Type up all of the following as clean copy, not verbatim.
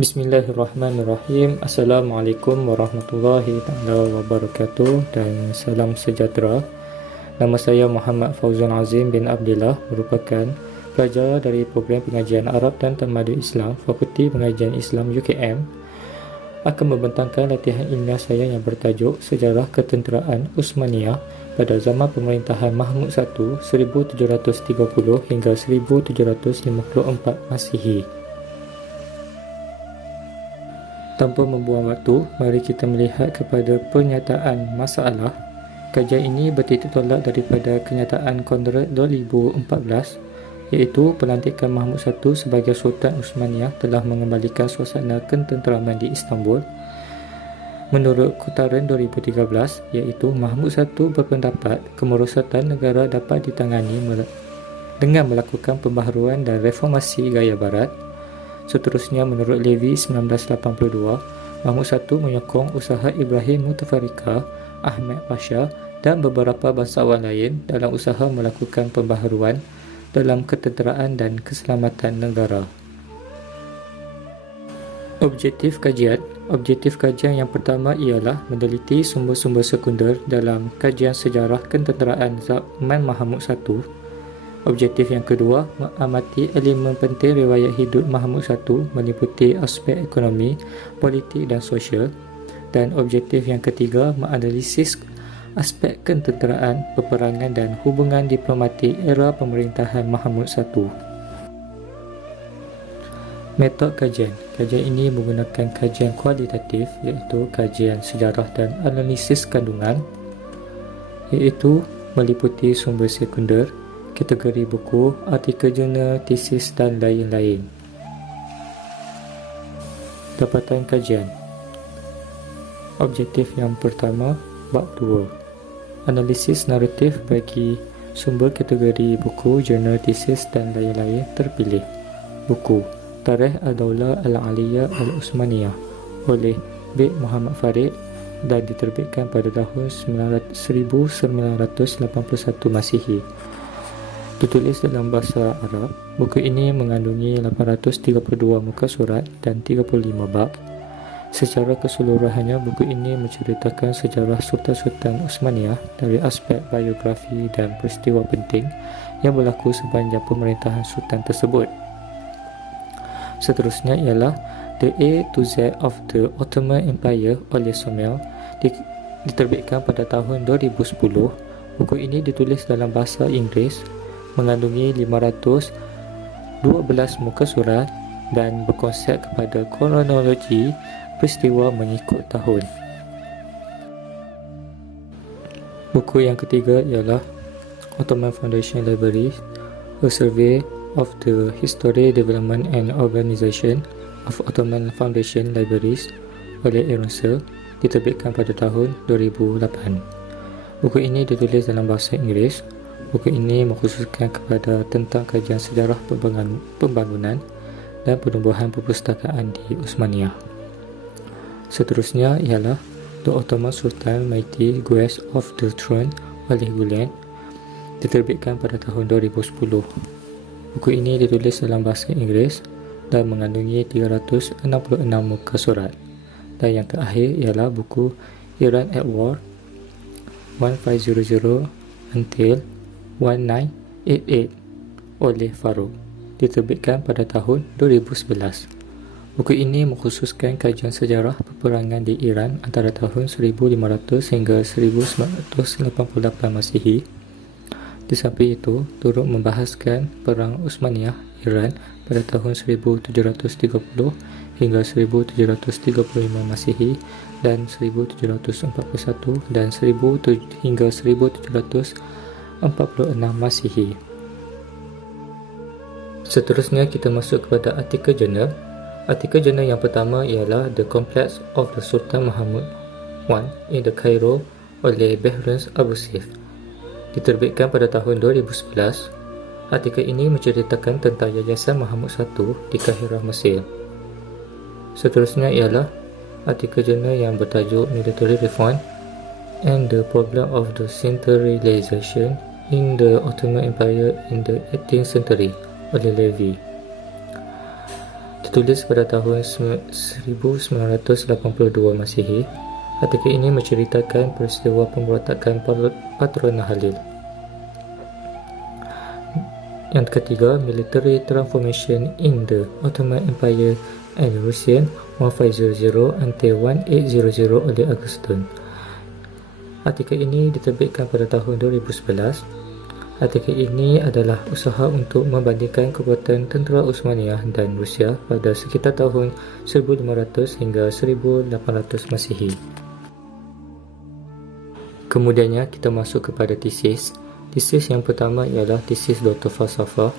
Bismillahirrahmanirrahim. Assalamualaikum warahmatullahi taala wabarakatuh dan salam sejahtera. Nama saya Muhammad Fauzan Azim bin Abdillah, merupakan pelajar dari program pengajian Arab dan Tamadun Islam Fakulti Pengajian Islam UKM. Akan membentangkan latihan ilmiah saya yang bertajuk Sejarah Ketenteraan Uthmaniyah pada zaman pemerintahan Mahmud I 1730 hingga 1754 Masihi. Tanpa membuang waktu, mari kita melihat kepada pernyataan masalah. Kajian ini bertitik tolak daripada kenyataan Kongres 2014, iaitu pelantikan Mahmud I sebagai Sultan Uthmaniyah telah mengembalikan suasana ketenteraman di Istanbul. Menurut Kutaran 2013, iaitu Mahmud I berpendapat kemerosotan negara dapat ditangani dengan melakukan pembaharuan dan reformasi gaya barat. Seterusnya, menurut Levy 1982, Mahmud I menyokong usaha Ibrahim Mutafarrika, Ahmad Pasha dan beberapa bangsawan lain dalam usaha melakukan pembaharuan dalam ketenteraan dan keselamatan negara. Objektif kajian yang pertama ialah meneliti sumber-sumber sekunder dalam kajian sejarah ketenteraan zaman Mahmud I. Objektif yang kedua, mengamati elemen penting riwayat hidup Mahmud I meliputi aspek ekonomi, politik dan sosial. Dan objektif yang ketiga, menganalisis aspek ketenteraan, peperangan dan hubungan diplomatik era pemerintahan Mahmud I. Metod kajian. Kajian ini menggunakan kajian kualitatif, iaitu kajian sejarah dan analisis kandungan, iaitu meliputi sumber sekunder, kategori buku, artikel jurnal, tesis dan lain-lain. Dapatan kajian. Objektif yang pertama, bab 2. Analisis naratif bagi sumber kategori buku, jurnal, tesis dan lain-lain terpilih. Buku Tarikh Ad-Daulah Al-Aliyah Al-Uthmaniyah oleh B. Muhammad Farid dan diterbitkan pada tahun 1981 Masihi. Ditulis dalam bahasa Arab. Buku ini mengandungi 832 muka surat dan 35 bab. Secara keseluruhannya, buku ini menceritakan sejarah Sultan-Sultan Uthmaniyah dari aspek biografi dan peristiwa penting yang berlaku sepanjang pemerintahan sultan tersebut. Seterusnya ialah The A to Z of the Ottoman Empire oleh Somel, diterbitkan pada tahun 2010. Buku ini ditulis dalam bahasa Inggeris, mengandungi 512 muka surat dan berkonsep kepada kronologi peristiwa mengikut tahun. Buku yang ketiga ialah Ottoman Foundation Library, A Survey of the History, Development and Organization of Ottoman Foundation Libraries oleh Eronse, diterbitkan pada tahun 2008. Buku ini ditulis dalam bahasa Inggeris. Buku ini mengkhususkan kepada tentang kajian sejarah pembangunan dan penumbuhan perpustakaan di Uthmaniyah. Seterusnya ialah The Ottoman Sultan Mighty Guest of the Throne oleh Gulen, diterbitkan pada tahun 2010. Buku ini ditulis dalam bahasa Inggeris dan mengandungi 366 muka surat. Dan yang terakhir ialah buku Iran at War 1500 until 1988 oleh Farouk, diterbitkan pada tahun 2011. Buku ini mengkhususkan kajian sejarah peperangan di Iran antara tahun 1500 hingga 1988 Masihi. Di samping itu, turut membahaskan Perang Uthmaniyah Iran pada tahun 1730 hingga 1735 Masihi dan 1741 dan 1000 hingga 1746 Masihi. Seterusnya kita masuk kepada artikel jurnal. Artikel jurnal yang pertama ialah The Complex of the Sultan Mahmud I in the Cairo oleh Behrens Abusif, diterbitkan pada tahun 2011. Artikel ini menceritakan tentang Yayasan Mahmud I di Kahirah, Mesir. Seterusnya ialah artikel jurnal yang bertajuk Military Reform and the Problem of the Centralization in the Ottoman Empire in the 18th Century oleh Levy, Ditulis pada tahun 1982 Masihi. Artikel ini menceritakan peristiwa pemberontakan Patrona Halil. Yang ketiga, Military Transformation in the Ottoman Empire and Russian 1500 until 1800 oleh Augustine. Artikel ini diterbitkan pada tahun 2011. Artikel ini adalah usaha untuk membandingkan kekuatan tentera Uthmaniyah dan Rusia pada sekitar tahun 1500 hingga 1800 Masihi. Kemudiannya kita masuk kepada tesis. Tesis yang pertama ialah tesis Dr. Falsafah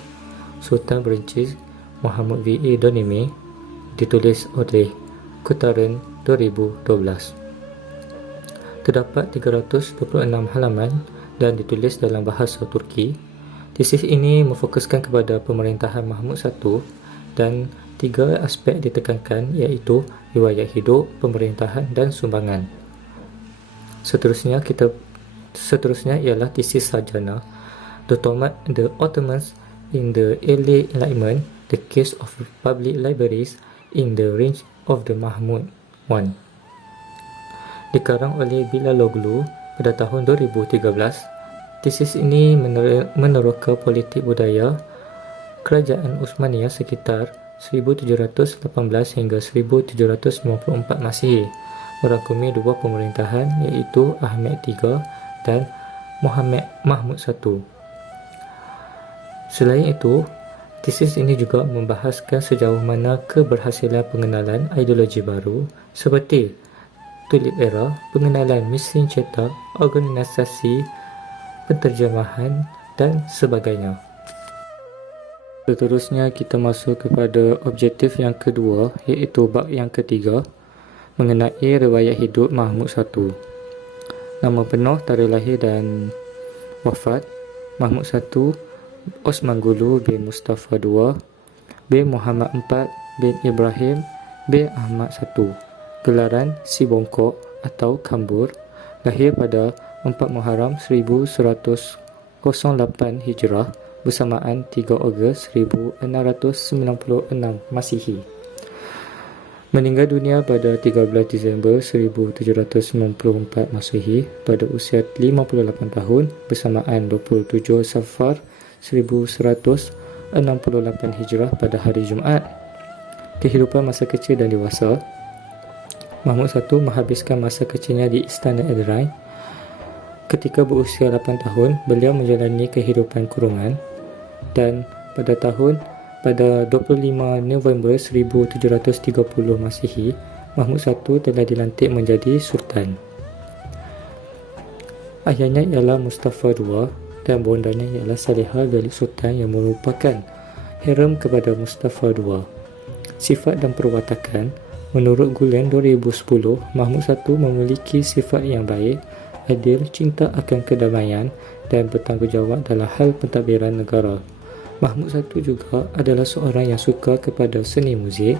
Sultan Berencis Muhammad V.A. Donimi, ditulis oleh Kutaren 2012. Terdapat 326 halaman dan ditulis dalam bahasa Turki. Tesis ini memfokuskan kepada pemerintahan Mahmud I dan 3 aspek ditekankan, iaitu riwayat hidup, pemerintahan dan sumbangan. Seterusnya ialah tesis sarjana The Ottomans in the Early Enlightenment, the case of public libraries in the reign of the Mahmud I, dikarang oleh Bilaloglu pada tahun 2013. Tesis ini meneroka politik budaya kerajaan Uthmaniyah sekitar 1718 hingga 1794 Masihi, merangkumi 2 pemerintahan, iaitu Ahmed III dan Mahmud I. Selain itu, tesis ini juga membahaskan sejauh mana keberhasilan pengenalan ideologi baru seperti Tulip Era, pengenalan mesin cetak, organisasi penterjemahan dan sebagainya. Seterusnya kita masuk kepada objektif yang kedua, iaitu bab yang ketiga mengenai riwayat hidup Mahmud I. Nama penuh, tarikh lahir dan wafat: Mahmud I Osmanoglu bin Mustafa II bin Muhammad IV bin Ibrahim bin Ahmad I. Gelaran Si Bongkok atau Kambur. Lahir pada 4 Muharram 1108 Hijrah bersamaan 3 Ogos 1696 Masihi. Meninggal dunia pada 13 Disember 1794 Masihi pada usia 58 tahun bersamaan 27 Safar 1168 Hijrah pada hari Jumaat. Kehidupan masa kecil dan dewasa. Mahmud I menghabiskan masa kecilnya di Istana Edirne. Ketika berusia 8 tahun, beliau menjalani kehidupan kurungan dan pada 25 November 1730 Masihi, Mahmud I telah dilantik menjadi Sultan. Ayahnya ialah Mustafa II dan bondanya ialah Salihah Beli Sultan yang merupakan harem kepada Mustafa II. Sifat dan perwatakan. Menurut Gulen 2010, Mahmud I memiliki sifat yang baik, adil, cinta akan kedamaian dan bertanggungjawab dalam hal pentadbiran negara. Mahmud I juga adalah seorang yang suka kepada seni muzik.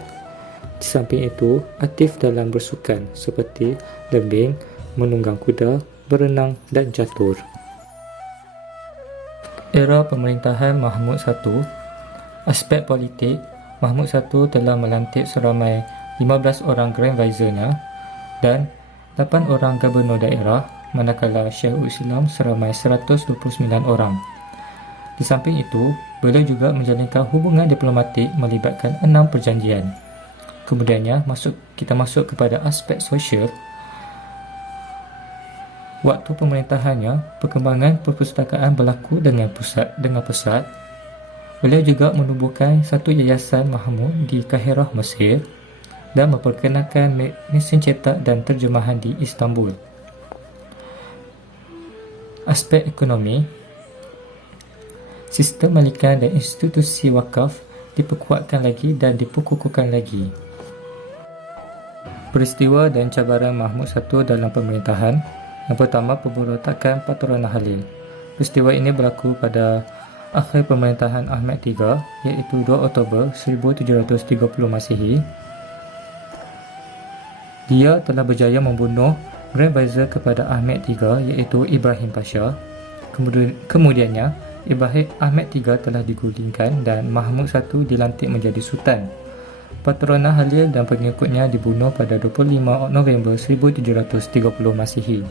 Di samping itu, aktif dalam bersukan seperti lembing, menunggang kuda, berenang dan catur. Era pemerintahan Mahmud I. Aspek politik. Mahmud I telah melantik seramai 15 orang Grand Vizier-nya dan 8 orang Gubernur daerah, manakala Syekhul Islam seramai 129 orang. Di samping itu, beliau juga menjalinkan hubungan diplomatik melibatkan 6 perjanjian. Kemudiannya, kita masuk kepada aspek sosial. Waktu pemerintahannya, perkembangan perpustakaan berlaku dengan pesat. Beliau juga menubuhkan satu yayasan Mahmud di Kahirah, Mesir dan memperkenalkan mesin cetak dan terjemahan di Istanbul. Aspek ekonomi. Sistem malikan dan institusi wakaf diperkuatkan lagi dan diperkukuhkan lagi. Peristiwa dan cabaran Mahmud I dalam pemerintahan. Yang pertama, pemberontakan Patrona Halil. Peristiwa ini berlaku pada akhir pemerintahan Ahmed III, iaitu 2 Oktober 1730 Masihi. Dia telah berjaya membunuh Grand Vizier kepada Ahmed III, iaitu Ibrahim Pasha. Kemudiannya, Ahmed III telah digulingkan dan Mahmud I dilantik menjadi Sultan. Patrona Halil dan pengikutnya dibunuh pada 25 November 1730 Masihi.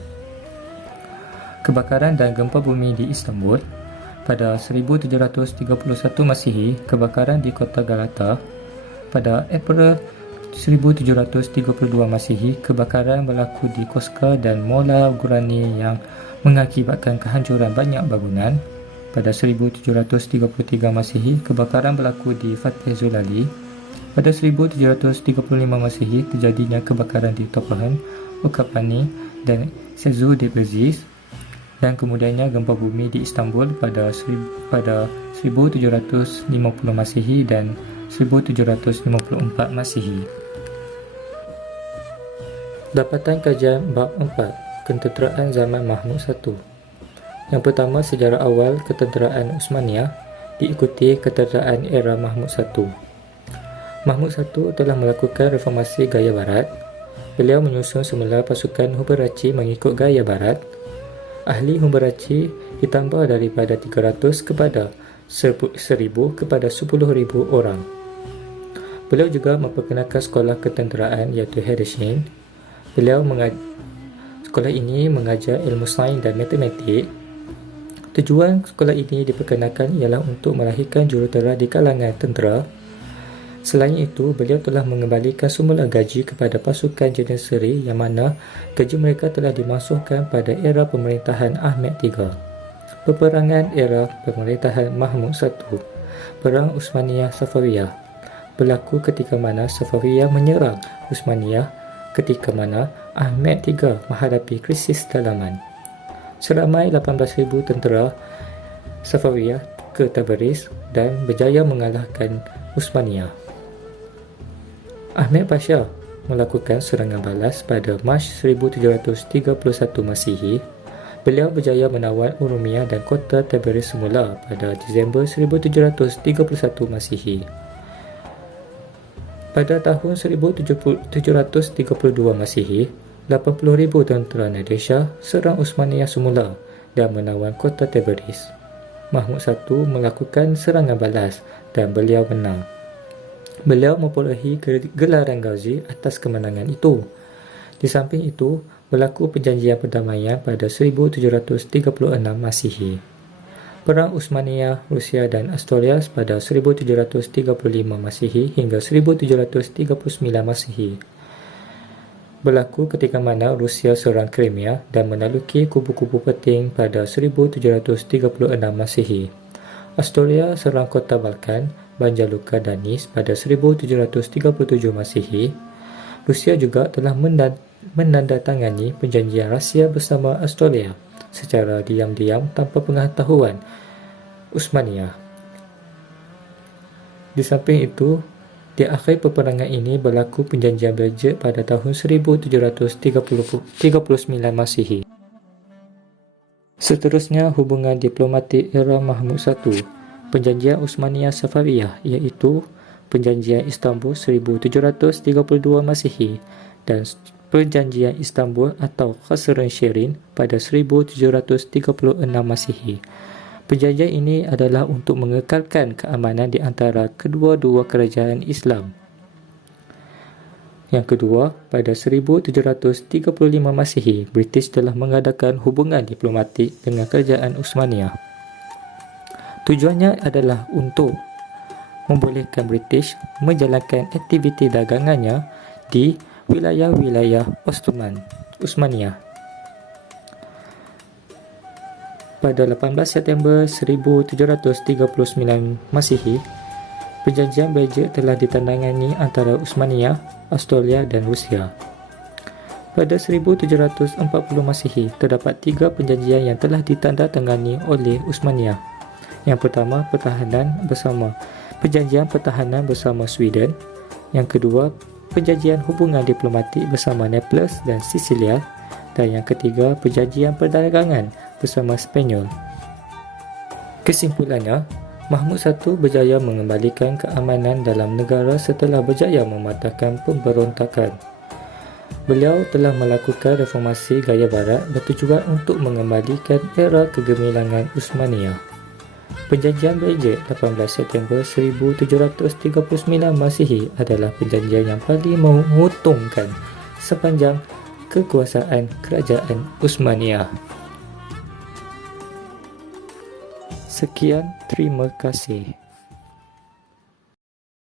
Kebakaran dan gempa bumi di Istanbul pada 1731 Masihi, kebakaran di kota Galata pada April 1732 Masihi, kebakaran berlaku di Koska dan Mola Gurani yang mengakibatkan kehancuran banyak bangunan. Pada 1733 Masihi, kebakaran berlaku di Fateh Zulali. Pada 1735 Masihi, terjadinya kebakaran di Topahan, Okapani dan Sezu de Beziz, dan kemudiannya gempa bumi di Istanbul pada 1750 Masihi dan 1754 Masihi. Dapatan kajian bab 4, Ketenteraan zaman Mahmud I. Yang pertama, sejarah awal ketenteraan Uthmaniyah, diikuti ketenteraan era Mahmud I. Mahmud I telah melakukan reformasi gaya barat. Beliau menyusun semula pasukan Hubarachi mengikut gaya barat. Ahli Hubarachi ditambah daripada 300 kepada 1,000 kepada 10,000 orang. Beliau juga memperkenalkan sekolah ketenteraan iaitu Hedeshin. Sekolah ini mengajar ilmu sains dan matematik. Tujuan sekolah ini diperkenalkan ialah untuk melahirkan jurutera di kalangan tentera. Selain itu, beliau telah mengembalikan semula gaji kepada pasukan Janissary yang mana gaji mereka telah dimasukkan pada era pemerintahan Ahmed III. Peperangan era pemerintahan Mahmud I, Perang Uthmaniyah-Safawiyah, berlaku ketika mana Safawiyah menyerang Uthmaniyah ketika mana Ahmed III menghadapi krisis dalaman. Seramai 18,000 tentera Safawiyah ke Tabriz dan berjaya mengalahkan Uthmaniyah. Ahmed Pasha melakukan serangan balas pada Mac 1731 Masihi. Beliau berjaya menawan Urumiyah dan kota Tabriz semula pada Disember 1731 Masihi. Pada tahun 1732 Masihi, 80,000 tentera Nadir Shah serang Uthmaniyah semula dan menawan kota Tabriz. Mahmud I melakukan serangan balas dan beliau menang. Beliau memperolehi gelaran Ghazi atas kemenangan itu. Di samping itu, berlaku perjanjian perdamaian pada 1736 Masihi. Perang Uthmaniyah, Rusia dan Astoria pada 1735 Masihi hingga 1739 Masihi. Berlaku ketika mana Rusia serang Crimea dan menaluki kubu-kubu penting pada 1736 Masihi. Astoria serang kota Balkan, Banja Luka dan Nis pada 1737 Masihi. Rusia juga telah menandatangani perjanjian rahsia bersama Astoria secara diam-diam tanpa pengetahuan Uthmaniyah. Di samping itu, di akhir peperangan ini berlaku perjanjian Belgium pada tahun 1739 Masihi. Seterusnya, hubungan diplomatik era Mahmud I, Perjanjian Uthmaniyah-Safawiyah iaitu Perjanjian Istanbul 1732 Masihi dan Perjanjian Istanbul atau Kasr-e-Shirin pada 1736 Masihi. Perjanjian ini adalah untuk mengekalkan keamanan di antara kedua-dua kerajaan Islam. Yang kedua, pada 1735 Masihi, British telah mengadakan hubungan diplomatik dengan kerajaan Uthmaniyah. Tujuannya adalah untuk membolehkan British menjalankan aktiviti dagangannya di wilayah-wilayah Uthmaniyah. Pada 18 September 1739 Masihi, perjanjian Belgium telah ditandangani antara Uthmaniyah, Astoria dan Rusia. Pada 1740 Masihi, terdapat 3 perjanjian yang telah ditandatangani oleh Uthmaniyah. Yang pertama, Perjanjian Pertahanan bersama Sweden. Yang kedua, Perjanjian Hubungan Diplomatik bersama Naples dan Sisilia. Dan yang ketiga, Perjanjian Perdagangan bersama Spanyol. Kesimpulannya, Mahmud I berjaya mengembalikan keamanan dalam negara setelah berjaya mematahkan pemberontakan. Beliau telah melakukan reformasi gaya barat bertujuan untuk mengembalikan era kegemilangan Uthmaniyah. Perjanjian Berger 18 September 1739 Masihi adalah perjanjian yang paling menguntungkan sepanjang kekuasaan Kerajaan Uthmaniyah. Sekian, terima kasih.